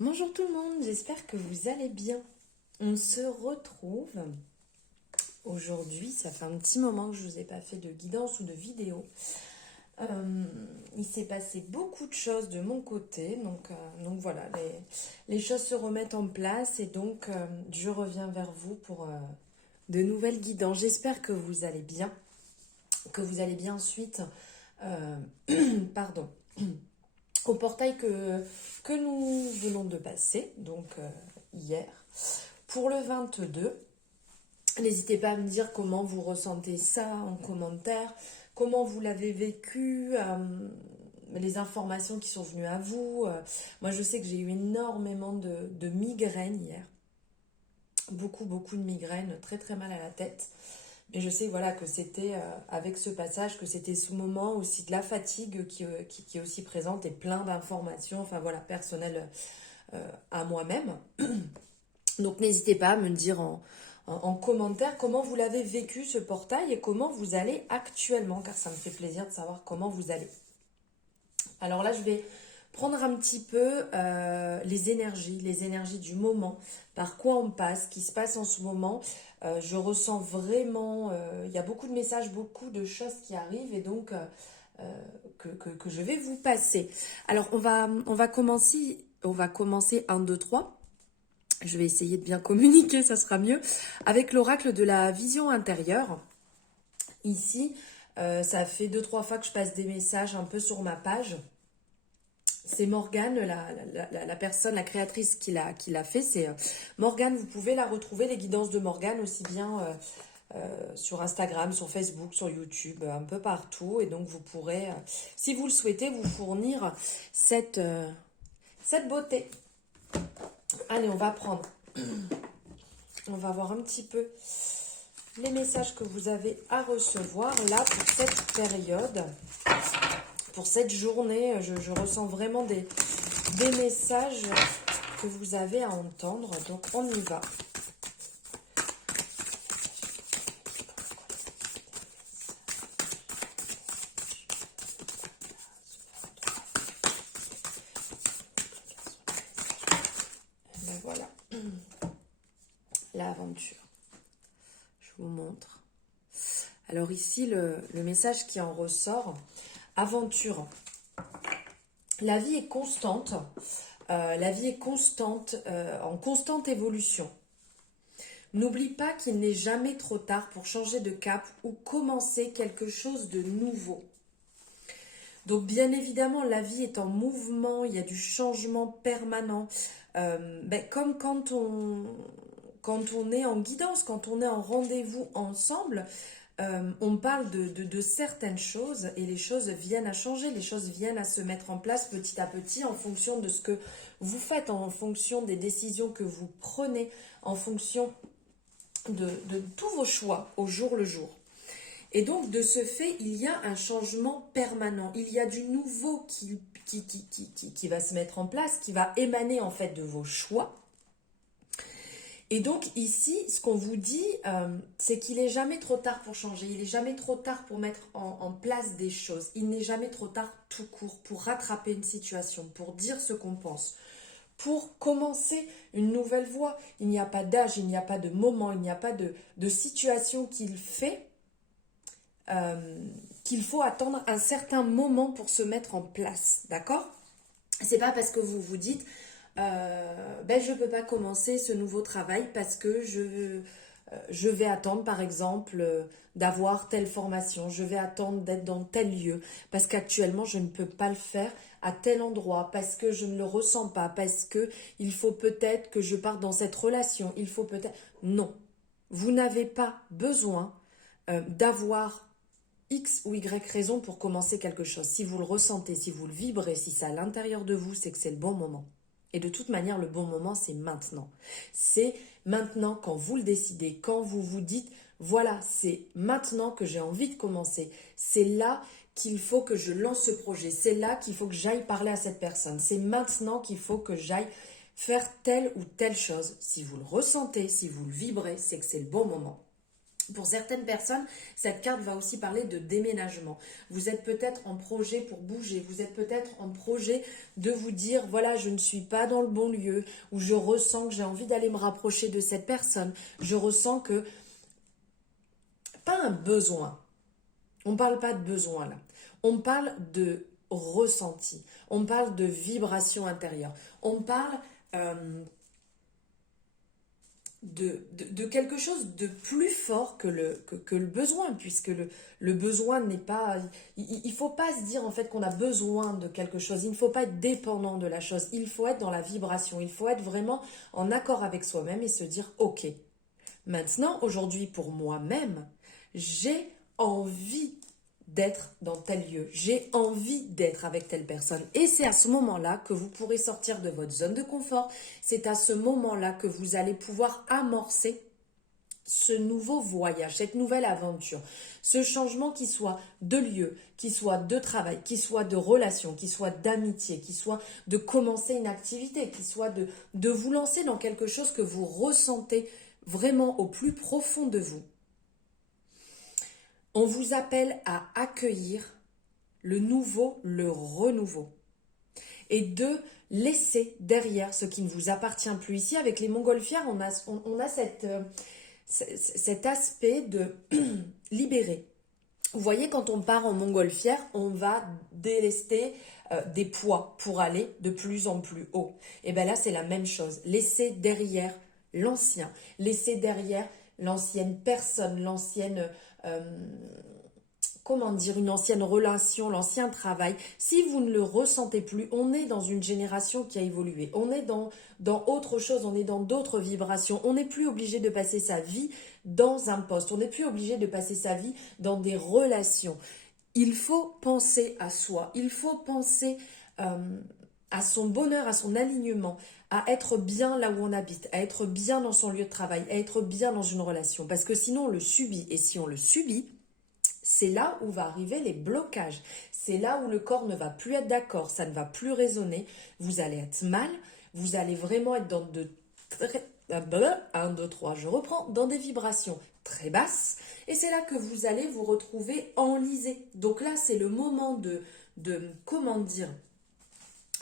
Bonjour tout le monde, j'espère que vous allez bien. On se retrouve aujourd'hui, ça fait un petit moment que je ne vous ai pas fait de guidance ou de vidéo. Il s'est passé beaucoup de choses de mon côté, donc voilà, les choses se remettent en place et donc je reviens vers vous pour de nouvelles guidances. J'espère que vous allez bien, ensuite. euh, pardon. Au portail que nous venons de passer, donc hier, pour le 22. N'hésitez pas à me dire comment vous ressentez ça en commentaire, comment vous l'avez vécu, les informations qui sont venues à vous. Moi, je sais que j'ai eu énormément de migraines hier. Beaucoup, beaucoup de migraines, très, très mal à la tête. Et je sais voilà, que c'était, avec ce passage, que c'était ce moment aussi de la fatigue qui est aussi présente et plein d'informations, enfin voilà, personnelles à moi-même. Donc n'hésitez pas à me dire en commentaire comment vous l'avez vécu ce portail et comment vous allez actuellement, car ça me fait plaisir de savoir comment vous allez. Alors là, je vais prendre un petit peu les énergies du moment, par quoi on passe, ce qui se passe en ce moment. Je ressens vraiment, il y a beaucoup de messages, beaucoup de choses qui arrivent et donc que je vais vous passer. Alors on va commencer 1, 2, 3. Je vais essayer de bien communiquer, ça sera mieux. Avec l'oracle de la vision intérieure. Ici, ça fait 2, 3 fois que je passe des messages un peu sur ma page. C'est Morgane, la personne, la créatrice qui l'a fait. C'est Morgane, vous pouvez la retrouver, les guidances de Morgane, aussi bien sur Instagram, sur Facebook, sur YouTube, un peu partout. Et donc, vous pourrez, si vous le souhaitez, vous fournir cette beauté. Allez, on va prendre. On va voir un petit peu les messages que vous avez à recevoir là pour cette période, pour cette journée. Je ressens vraiment des messages que vous avez à entendre. Donc on y va. Et ben voilà, l'aventure. Je vous montre. Alors ici, le message qui en ressort, aventure. La vie est constante. La vie est constante, en constante évolution. N'oublie pas qu'il n'est jamais trop tard pour changer de cap ou commencer quelque chose de nouveau. Donc bien évidemment, la vie est en mouvement, il y a du changement permanent. Comme quand on est en guidance, quand on est en rendez-vous ensemble, on parle de certaines choses et les choses viennent à changer, les choses viennent à se mettre en place petit à petit en fonction de ce que vous faites, en fonction des décisions que vous prenez, en fonction de tous vos choix au jour le jour. Et donc, de ce fait, il y a un changement permanent. Il y a du nouveau qui va se mettre en place, qui va émaner en fait de vos choix. Et donc ici, ce qu'on vous dit, c'est qu'il n'est jamais trop tard pour changer. Il n'est jamais trop tard pour mettre en place des choses. Il n'est jamais trop tard tout court pour rattraper une situation, pour dire ce qu'on pense, pour commencer une nouvelle voie. Il n'y a pas d'âge, il n'y a pas de moment, il n'y a pas de situation qu'il faut attendre un certain moment pour se mettre en place, d'accord? C'est pas parce que vous vous dites je peux pas commencer ce nouveau travail parce que je vais attendre par exemple d'avoir telle formation, je vais attendre d'être dans tel lieu parce qu'actuellement je ne peux pas le faire à tel endroit parce que je ne le ressens pas, parce que il faut peut-être que je parte dans cette relation, il faut peut-être... Non, vous n'avez pas besoin d'avoir X ou Y raison pour commencer quelque chose. Si vous le ressentez, si vous le vibrez, si c'est à l'intérieur de vous, c'est que c'est le bon moment. Et de toute manière, le bon moment, c'est maintenant. C'est maintenant quand vous le décidez, quand vous vous dites, voilà, c'est maintenant que j'ai envie de commencer. C'est là qu'il faut que je lance ce projet. C'est là qu'il faut que j'aille parler à cette personne. C'est maintenant qu'il faut que j'aille faire telle ou telle chose. Si vous le ressentez, si vous le vibrez, c'est que c'est le bon moment. Pour certaines personnes, cette carte va aussi parler de déménagement. Vous êtes peut-être en projet pour bouger. Vous êtes peut-être en projet de vous dire, voilà, je ne suis pas dans le bon lieu, ou je ressens que j'ai envie d'aller me rapprocher de cette personne. Je ressens que, pas un besoin. On ne parle pas de besoin là. On parle de ressenti. On parle de vibration intérieure. On parle de quelque chose de plus fort que le besoin, puisque le besoin n'est pas... Il ne faut pas se dire en fait qu'on a besoin de quelque chose, il ne faut pas être dépendant de la chose, il faut être dans la vibration, il faut être vraiment en accord avec soi-même et se dire ok, maintenant, aujourd'hui, pour moi-même, j'ai envie d'être dans tel lieu. J'ai envie d'être avec telle personne. Et c'est à ce moment-là que vous pourrez sortir de votre zone de confort. C'est à ce moment-là que vous allez pouvoir amorcer ce nouveau voyage, cette nouvelle aventure, ce changement qui soit de lieu, qui soit de travail, qui soit de relation, qui soit d'amitié, qui soit de commencer une activité, qui soit de vous lancer dans quelque chose que vous ressentez vraiment au plus profond de vous. On vous appelle à accueillir le nouveau, le renouveau. Et de laisser derrière ce qui ne vous appartient plus. Ici, avec les montgolfières, on a cet aspect de libérer. Vous voyez, quand on part en montgolfière, on va délester des poids pour aller de plus en plus haut. Et bien là, c'est la même chose. Laisser derrière l'ancien, laisser derrière l'ancienne personne, l'ancienne... comment dire, une ancienne relation, l'ancien travail, si vous ne le ressentez plus, on est dans une génération qui a évolué, on est dans autre chose, on est dans d'autres vibrations, on n'est plus obligé de passer sa vie dans un poste, on n'est plus obligé de passer sa vie dans des relations. Il faut penser à soi, il faut penser à son bonheur, à son alignement, à être bien là où on habite, à être bien dans son lieu de travail, à être bien dans une relation, parce que sinon on le subit, et si on le subit, c'est là où va arriver les blocages. C'est là où le corps ne va plus être d'accord, ça ne va plus résonner. Vous allez être mal, vous allez vraiment être dans de très... 1, 2, 3, je reprends, dans des vibrations très basses. Et c'est là que vous allez vous retrouver enlisé. Donc là, c'est le moment de comment dire...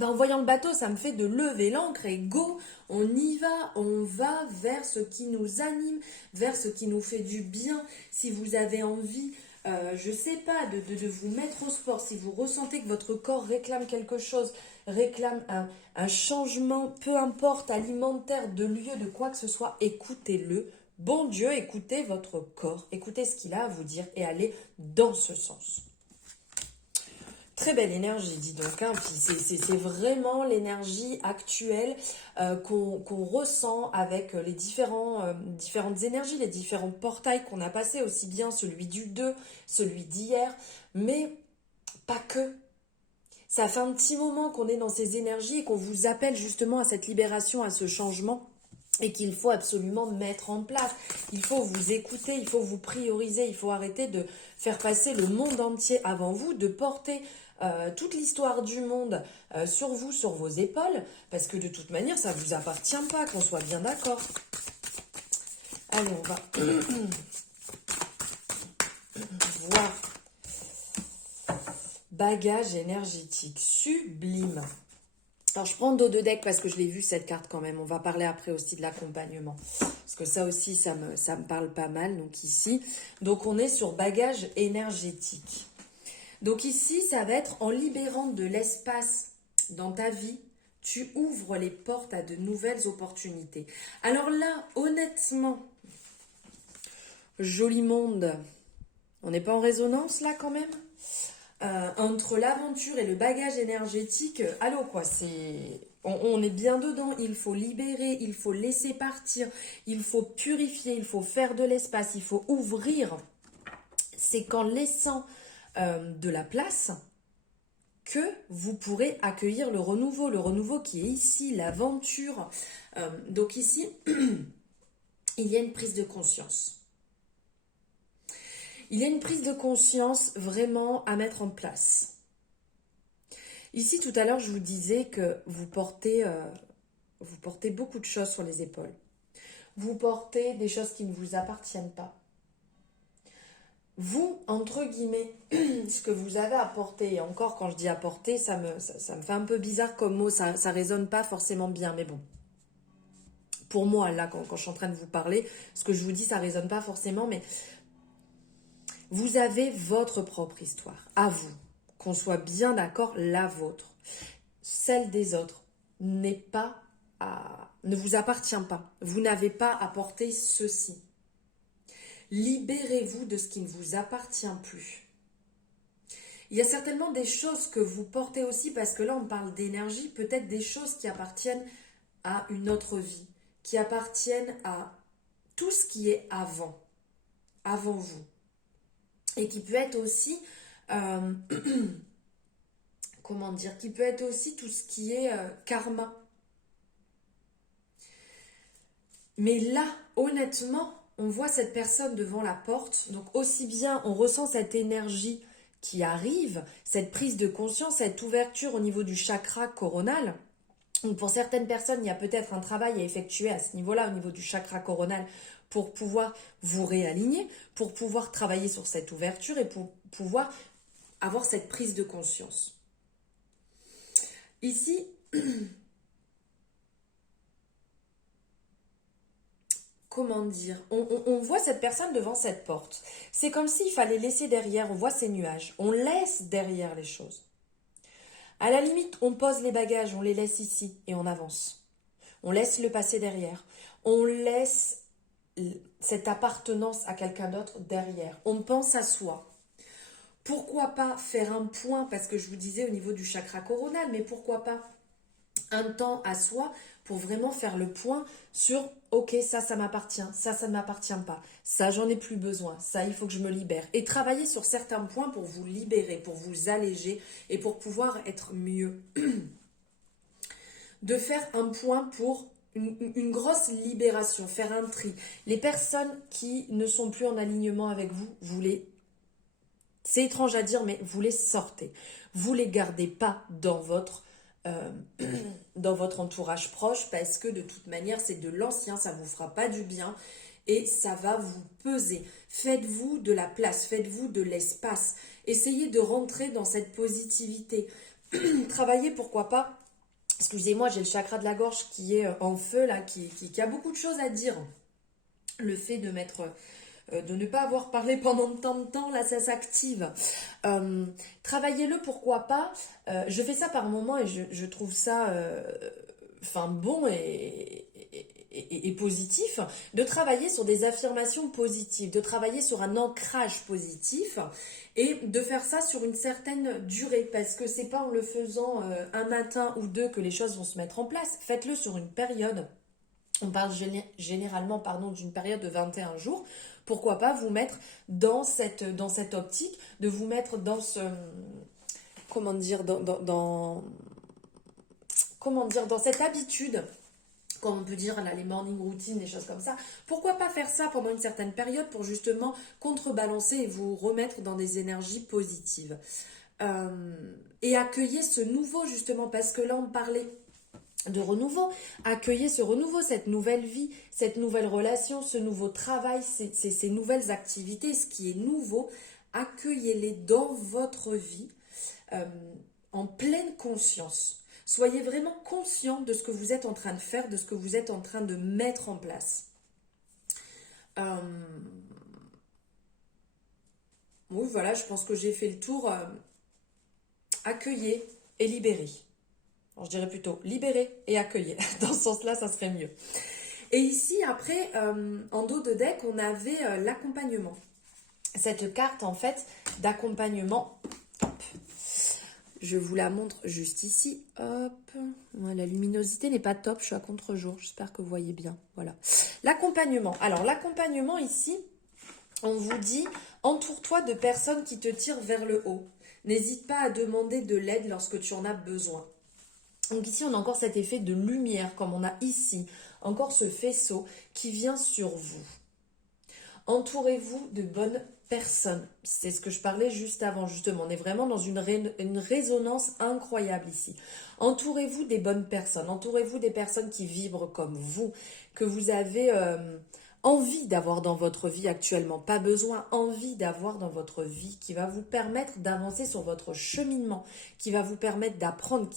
En voyant le bateau, ça me fait de lever l'ancre et go, on y va, on va vers ce qui nous anime, vers ce qui nous fait du bien. Si vous avez envie, je sais pas, de vous mettre au sport, si vous ressentez que votre corps réclame quelque chose, réclame un changement, peu importe, alimentaire, de lieu, de quoi que ce soit, écoutez-le. Bon Dieu, écoutez votre corps, écoutez ce qu'il a à vous dire et allez dans ce sens. Très belle énergie, dis donc. Hein. C'est vraiment l'énergie actuelle qu'on ressent avec les différentes énergies, les différents portails qu'on a passés, aussi bien celui du 2, celui d'hier, mais pas que. Ça fait un petit moment qu'on est dans ces énergies et qu'on vous appelle justement à cette libération, à ce changement et qu'il faut absolument mettre en place. Il faut vous écouter, il faut vous prioriser, il faut arrêter de faire passer le monde entier avant vous, de porter toute l'histoire du monde sur vous, sur vos épaules, parce que de toute manière, ça ne vous appartient pas, qu'on soit bien d'accord. Allez, on va voir. Bagage énergétique, sublime. Alors, je prends dos de deck parce que je l'ai vu cette carte quand même. On va parler après aussi de l'accompagnement. Parce que ça aussi, ça me parle pas mal. Donc ici, donc on est sur bagage énergétique. Donc ici, ça va être en libérant de l'espace dans ta vie, tu ouvres les portes à de nouvelles opportunités. Alors là, honnêtement, joli monde, on n'est pas en résonance là quand même entre l'aventure et le bagage énergétique, allô quoi, on est bien dedans, il faut libérer, il faut laisser partir, il faut purifier, il faut faire de l'espace, il faut ouvrir. C'est qu'en laissant de la place que vous pourrez accueillir le renouveau qui est ici, l'aventure. Donc ici, il y a une prise de conscience. Il y a une prise de conscience vraiment à mettre en place. Ici, tout à l'heure, je vous disais que vous portez beaucoup de choses sur les épaules. Vous portez des choses qui ne vous appartiennent pas. vous, entre guillemets, ce que vous avez apporté, et encore quand je dis apporter, ça me fait un peu bizarre comme mot, ça résonne pas forcément bien, mais bon. Pour moi, là, quand je suis en train de vous parler, ce que je vous dis, ça résonne pas forcément, mais vous avez votre propre histoire, à vous. Qu'on soit bien d'accord, la vôtre. Celle des autres ne vous appartient pas. Vous n'avez pas apporté ceci. Libérez-vous de ce qui ne vous appartient plus. Il y a certainement des choses que vous portez aussi, parce que là on parle d'énergie, peut-être des choses qui appartiennent à une autre vie, qui appartiennent à tout ce qui est avant vous. Et qui peut être aussi, comment dire, qui peut être aussi tout ce qui est karma. Mais là, honnêtement, on voit cette personne devant la porte, donc aussi bien on ressent cette énergie qui arrive, cette prise de conscience, cette ouverture au niveau du chakra coronal. Donc pour certaines personnes, il y a peut-être un travail à effectuer à ce niveau-là, au niveau du chakra coronal, pour pouvoir vous réaligner, pour pouvoir travailler sur cette ouverture et pour pouvoir avoir cette prise de conscience. Ici, comment dire, on voit cette personne devant cette porte. C'est comme s'il fallait laisser derrière, on voit ces nuages, on laisse derrière les choses. À la limite, on pose les bagages, on les laisse ici et on avance. On laisse le passé derrière. On laisse cette appartenance à quelqu'un d'autre derrière. On pense à soi. Pourquoi pas faire un point, parce que je vous disais au niveau du chakra coronal, mais pourquoi pas un temps à soi pour vraiment faire le point sur ok, ça m'appartient, ça ne m'appartient pas, ça j'en ai plus besoin, ça il faut que je me libère, et travailler sur certains points pour vous libérer, pour vous alléger et pour pouvoir être mieux. De faire un point pour une grosse libération, faire un tri. Les personnes qui ne sont plus en alignement avec vous, c'est étrange à dire, mais vous les sortez. Vous les gardez pas dans votre entourage proche, parce que de toute manière c'est de l'ancien, ça vous fera pas du bien et ça va vous peser. Faites-vous de la place, faites-vous de l'espace, essayez de rentrer dans cette positivité. Travaillez, pourquoi pas, excusez-moi, j'ai le chakra de la gorge qui est en feu là, qui a beaucoup de choses à dire. Le fait de ne pas avoir parlé pendant tant de temps, là, ça s'active. Travaillez-le, pourquoi pas. Je fais ça par moment et je trouve ça bon et positif, de travailler sur des affirmations positives, de travailler sur un ancrage positif et de faire ça sur une certaine durée, parce que c'est pas en le faisant un matin ou deux que les choses vont se mettre en place. Faites-le sur une période. On parle généralement d'une période de 21 jours. Pourquoi pas vous mettre dans cette optique, de vous mettre dans ce... Comment dire, dans cette habitude, comme on peut dire là, les morning routines, des choses comme ça. Pourquoi pas faire ça pendant une certaine période pour justement contrebalancer et vous remettre dans des énergies positives. Et accueillir ce nouveau, justement, parce que là on parlait de renouveau, accueillez ce renouveau, cette nouvelle vie, cette nouvelle relation, ce nouveau travail, ces nouvelles activités, ce qui est nouveau, accueillez-les dans votre vie en pleine conscience. Soyez vraiment conscient de ce que vous êtes en train de faire, de ce que vous êtes en train de mettre en place. Oui, voilà, je pense que j'ai fait le tour. Accueillez et libérez. Alors, je dirais plutôt libérer et accueillir. Dans ce sens-là, ça serait mieux. Et ici, après, en dos de deck, on avait l'accompagnement. Cette carte, en fait, d'accompagnement. Hop. Je vous la montre juste ici. Hop. Ouais, la luminosité n'est pas top. Je suis à contre-jour. J'espère que vous voyez bien. Voilà. L'accompagnement. Alors, l'accompagnement ici, on vous dit, entoure-toi de personnes qui te tirent vers le haut. N'hésite pas à demander de l'aide lorsque tu en as besoin. Donc ici, on a encore cet effet de lumière, comme on a ici. Encore ce faisceau qui vient sur vous. Entourez-vous de bonnes personnes. C'est ce que je parlais juste avant, justement. On est vraiment dans une résonance incroyable ici. Entourez-vous des bonnes personnes. Entourez-vous des personnes qui vibrent comme vous. Que vous avez envie d'avoir dans votre vie actuellement, pas besoin, envie d'avoir dans votre vie, qui va vous permettre d'avancer sur votre cheminement, qui va vous permettre d'apprendre,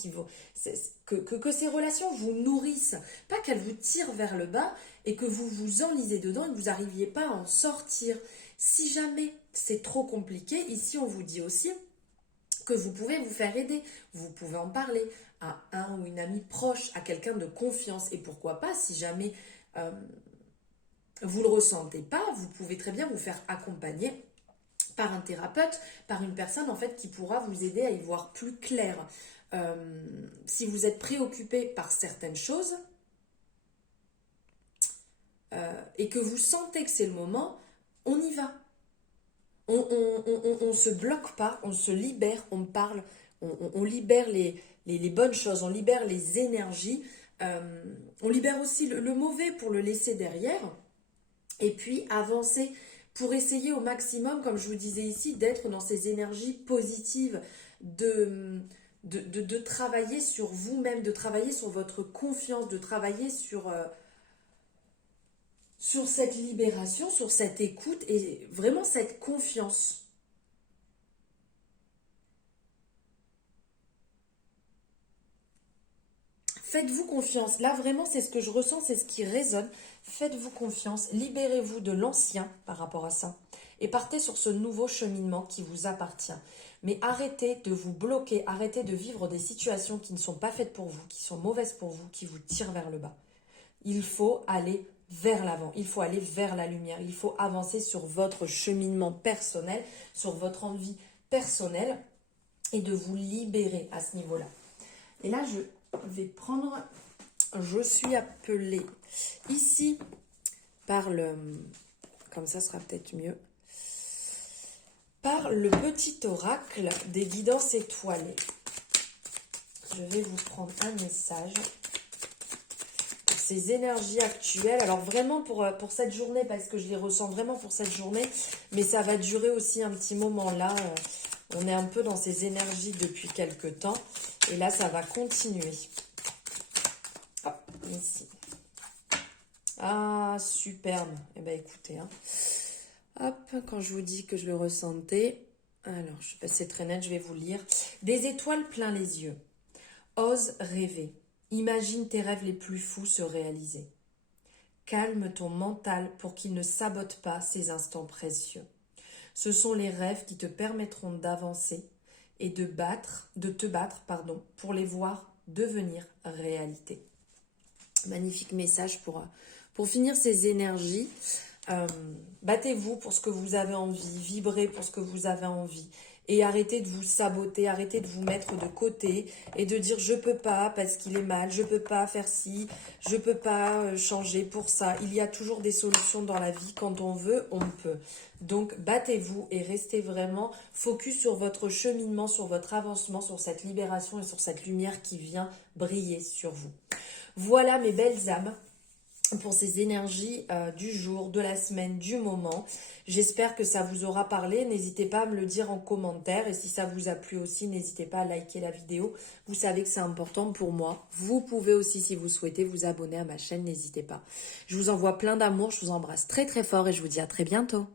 que ces relations vous nourrissent, pas qu'elles vous tirent vers le bas et que vous vous enlisez dedans et que vous n'arriviez pas à en sortir. Si jamais c'est trop compliqué, ici on vous dit aussi que vous pouvez vous faire aider, vous pouvez en parler à un ou une amie proche, à quelqu'un de confiance, et pourquoi pas, si jamais vous ne le ressentez pas, vous pouvez très bien vous faire accompagner par un thérapeute, par une personne en fait qui pourra vous aider à y voir plus clair. Si vous êtes préoccupé par certaines choses et que vous sentez que c'est le moment, on y va. On se bloque pas, on se libère, on parle, on libère les bonnes choses, on libère les énergies, on libère aussi le mauvais pour le laisser derrière, et puis avancer pour essayer au maximum, comme je vous disais ici, d'être dans ces énergies positives, de travailler sur vous-même, de travailler sur votre confiance, de travailler sur cette libération, sur cette écoute et vraiment cette confiance. Faites-vous confiance. Là, vraiment, c'est ce que je ressens, c'est ce qui résonne. Faites-vous confiance. Libérez-vous de l'ancien par rapport à ça. Et partez sur ce nouveau cheminement qui vous appartient. Mais arrêtez de vous bloquer. Arrêtez de vivre des situations qui ne sont pas faites pour vous, qui sont mauvaises pour vous, qui vous tirent vers le bas. Il faut aller vers l'avant. Il faut aller vers la lumière. Il faut avancer sur votre cheminement personnel, sur votre envie personnelle et de vous libérer à ce niveau-là. Et là, je vais prendre, je suis appelée ici par comme ça sera peut-être mieux, par le petit oracle des guidances étoilées. Je vais vous prendre un message pour ces énergies actuelles. Alors vraiment pour cette journée, parce que je les ressens vraiment pour cette journée, mais ça va durer aussi un petit moment là. On est un peu dans ces énergies depuis quelques temps. Et là, ça va continuer. Hop, ici. Ah, superbe. Eh bien, écoutez. Hein. Hop, quand je vous dis que je le ressentais. Alors, je ne sais pas si c'est très net, je vais vous lire. Des étoiles plein les yeux. Ose rêver. Imagine tes rêves les plus fous se réaliser. Calme ton mental pour qu'il ne sabote pas ces instants précieux. Ce sont les rêves qui te permettront d'avancer et de te battre, pour les voir devenir réalité. Magnifique message pour finir ces énergies. Battez-vous pour ce que vous avez envie, vibrez pour ce que vous avez envie. Et arrêtez de vous saboter, arrêtez de vous mettre de côté et de dire je peux pas parce qu'il est mal, je peux pas faire ci, je peux pas changer pour ça. Il y a toujours des solutions dans la vie, quand on veut, on peut. Donc battez-vous et restez vraiment focus sur votre cheminement, sur votre avancement, sur cette libération et sur cette lumière qui vient briller sur vous. Voilà mes belles âmes pour ces énergies du jour, de la semaine, du moment. J'espère que ça vous aura parlé. N'hésitez pas à me le dire en commentaire. Et si ça vous a plu aussi, n'hésitez pas à liker la vidéo. Vous savez que c'est important pour moi. Vous pouvez aussi, si vous souhaitez, vous abonner à ma chaîne. N'hésitez pas. Je vous envoie plein d'amour. Je vous embrasse très très fort et je vous dis à très bientôt.